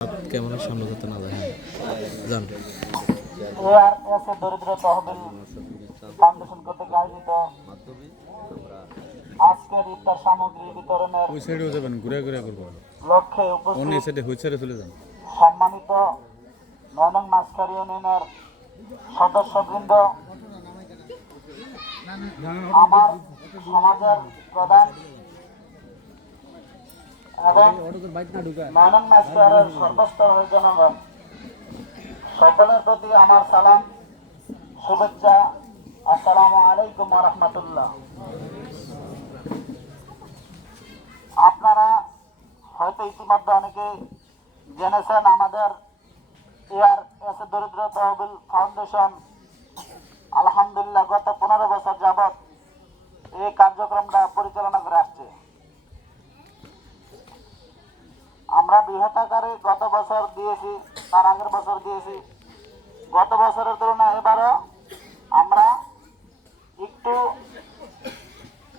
কেমন সামনে যেতে না যায় জান এআরএস দরিদ্র তহবিল ফাউন্ডেশন কর্তৃক আয়োজিত আজকের ইফতার সামগ্রী বিতরণের ওই সাইডেও যাবেন ঘুরে ঘুরে করবো লক্ষ্যে অন্য উপস্থিত সাইডে হুইল সাইডে চলে যান সম্মানিত ৯ নং মাছখালী ইউনিয়নের সদস্যবৃন্দ, আমার সমাজের প্রধান এবং ৯ নং মাছখালীর সর্বস্তরের জনগণ সকলের প্রতি আমার সালাম, শুভেচ্ছা। আসসালামু আলাইকুম ওয়া রাহমাতুল্লাহ। আপনারা হয়তো ইতিমধ্যে অনেকে জেনেছেন, আমাদের এআরএস দরিদ্র তহবিল ফাউন্ডেশন আলহামদুলিল্লাহ গত 15 বছর যাবৎ এই কার্যক্রমটা পরিচালনা করে আসছে। আমরা বৃহৎ আকারে গত বছর দিয়েছি, তার আগের বছর দিয়েছি। গত বছরের তুলনায় এবারও আমরা একটু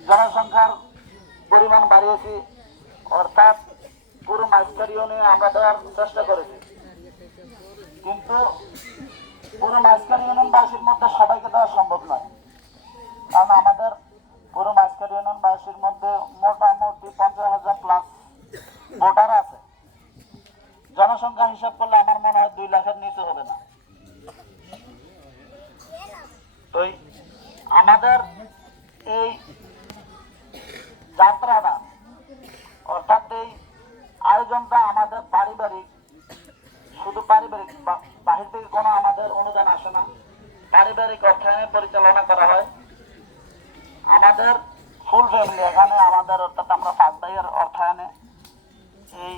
জনসংখ্যার পরিমাণ বাড়িয়েছি, অর্থাৎ পুরো মাছখালী ইউনিয়নে আমরা দেওয়ার চেষ্টা করেছি। কিন্তু পুরো মাছখালী ইউনিয়নবাসীর মধ্যে সবাইকে দেওয়া সম্ভব নয়, কারণ আমাদের পুরো মাছখালী ইউনিয়নবাসীর মধ্যে মোটামুটি 50,000 প্লাস ভোটার আছে। জনসংখ্যা হিসাব করলে আমার মনে হয় 2 লাখের নিচে হবে না। তো আমাদের এই যাত্রাটা অর্থাৎ এই আয়োজনটা আমাদের পারিবারিক, শুধু পারিবারিক, বাহির থেকে কোনো আমাদের অনুদান আসে না, পারিবারিক অর্থায়নে পরিচালনা করা হয়। আমাদের ফুল ফ্যামিলি এখানে আমাদের, অর্থাৎ আমরা 5 ভাইয়ের অর্থায়নে এই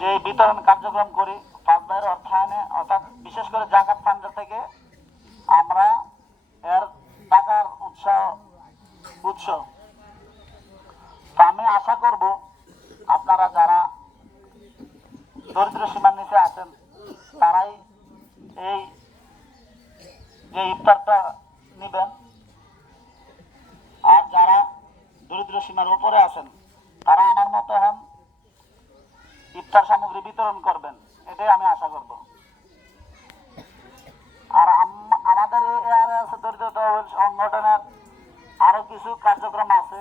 যে বিতরণ কার্যক্রম করি, 5 ভাইয়ের অর্থায়নে, অর্থাৎ বিশেষ করে জাকাত ফান্ড থেকে আমরা এর টাকার উৎস। আমি আশা করব আপনারা যারা দরিদ্র সীমার নিচে আছেন তারাই এই যে ইফতারটা নেবেন, আর যারা দরিদ্র সীমার উপরে আছেন তারা আমার মতো হন, ইফতার সামগ্রী বিতরণ করবেন, এটাই আমি আশা করব। আর আমাদের এই এআরএস দরিদ্র তহবিল সংগঠনের আরো কিছু কার্যক্রম আছে।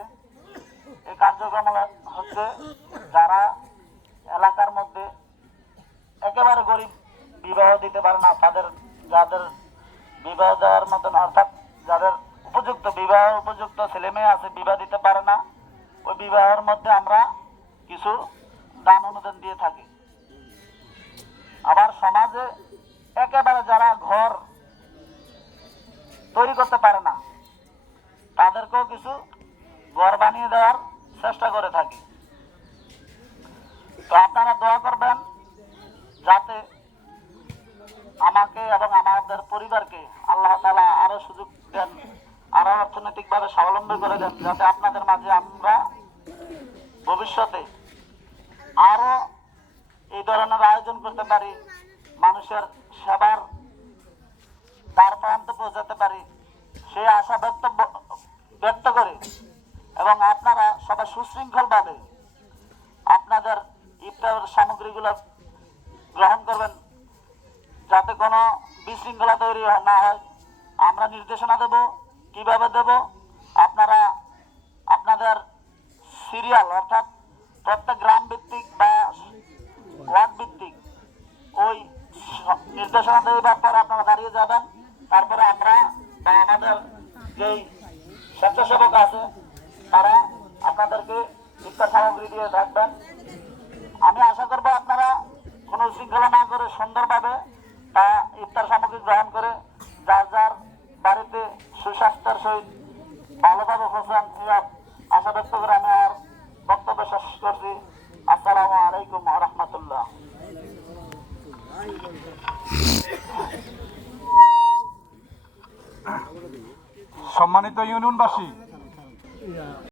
এই কার্যক্রম হচ্ছে যারা এলাকার মধ্যে একেবারে গরিব, বিবাহ দিতে পারে না, যাদের বিবাহ দেওয়ার মতন, অর্থাৎ যাদের উপযুক্ত বিবাহ উপযুক্ত ছেলে মেয়ে আছে, বিবাহ দিতে পারে না, ওই বিবাহের মধ্যে আমরা কিছু দান অনুদান দিয়ে থাকি। আবার সমাজে একেবারে যারা ঘর তৈরি করতে পারে না তাদেরকেও কিছু ঘর বানিয়ে দেওয়ার চেষ্টা করে থাকি। তো আপনারা দোয়া করবেন যাতে আমাকে এবং আমাদের পরিবারকে আল্লাহ তাআলা আরো সুযোগ দেন, আরো অর্থনৈতিকভাবে স্বাবলম্বী করে দেন, যাতে আপনাদের মাঝে আমরা ভবিষ্যতে আরো এই ধরনের আয়োজন করতে পারি, মানুষের সেবার দ্বার প্রান্ত পৌঁছাতে পারি, সেই আশা ব্যক্ত করে, এবং আপনারা সবাই সুশৃঙ্খলভাবে আপনাদের ইফতার সামগ্রীগুলো গ্রহণ করবেন, যাতে কোনো বিশৃঙ্খলা তৈরি না হয়। আমরা নির্দেশনা দেব কিভাবে দেব, আপনারা আপনাদের সিরিয়াল, অর্থাৎ প্রত্যেক গ্রাম ভিত্তিক বা ওয়ার্ড ভিত্তিক ওই নির্দেশনা দেওয়ার পর আপনারা দাঁড়িয়ে যাবেন। তারপরে আমরা বা আমাদের যেই স্বেচ্ছাসেবক আছে তারা আপনাদেরকে ইফতার সামগ্রী দিয়ে থাকবেন। আমি আশা করবো আপনারা কোনো শৃঙ্খলা না করে সুন্দরভাবে তা ইফতার সামগ্রী গ্রহণ করে যার যার বাড়িতে সুস্বাস্থ্যের সহিত ভালোভাবে পৌঁছান, আশা ব্যক্ত করে আমি আর বক্তব্য শেষ করছি। আসসালামু আলাইকুম ওয়া রাহমাতুল্লাহ। সম্মানিত ইউনিয়নবাসী,